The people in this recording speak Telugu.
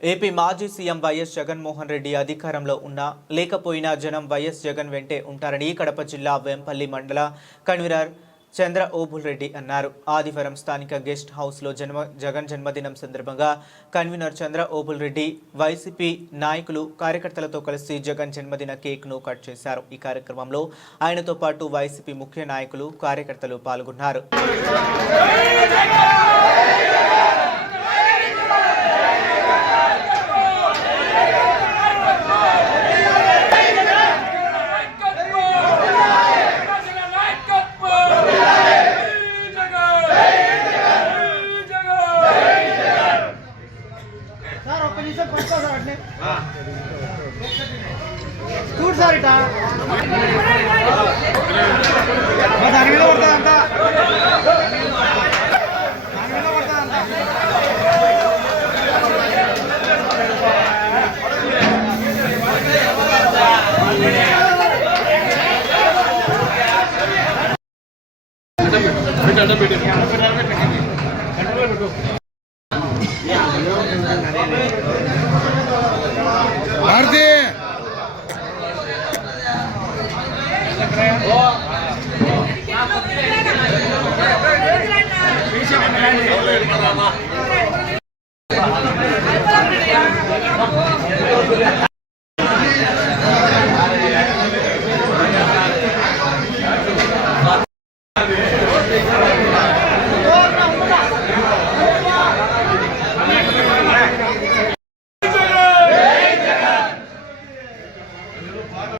ఏపీ మాజీ సీఎం వైఎస్ జగన్మోహన్ రెడ్డి అధికారంలో ఉన్నా లేకపోయినా జనం వైఎస్ జగన్ వెంటే ఉంటారని కడప జిల్లా వేంపల్లి మండల కన్వీనర్ చంద్ర ఓబుల్ రెడ్డి అన్నారు. ఆదివారం స్థానిక గెస్ట్ హౌస్లో జగన్ జన్మదినం సందర్భంగా కన్వీనర్ చంద్ర ఓబుల్ రెడ్డి వైసీపీ నాయకులు కార్యకర్తలతో కలిసి జగన్ జన్మదిన కేక్ను కట్ చేశారు. ఈ కార్యక్రమంలో ఆయనతో పాటు వైసీపీ ముఖ్య నాయకులు కార్యకర్తలు పాల్గొన్నారు. చూడు సార్ ఇట దాని మీద పడుతుందంతా భారతీ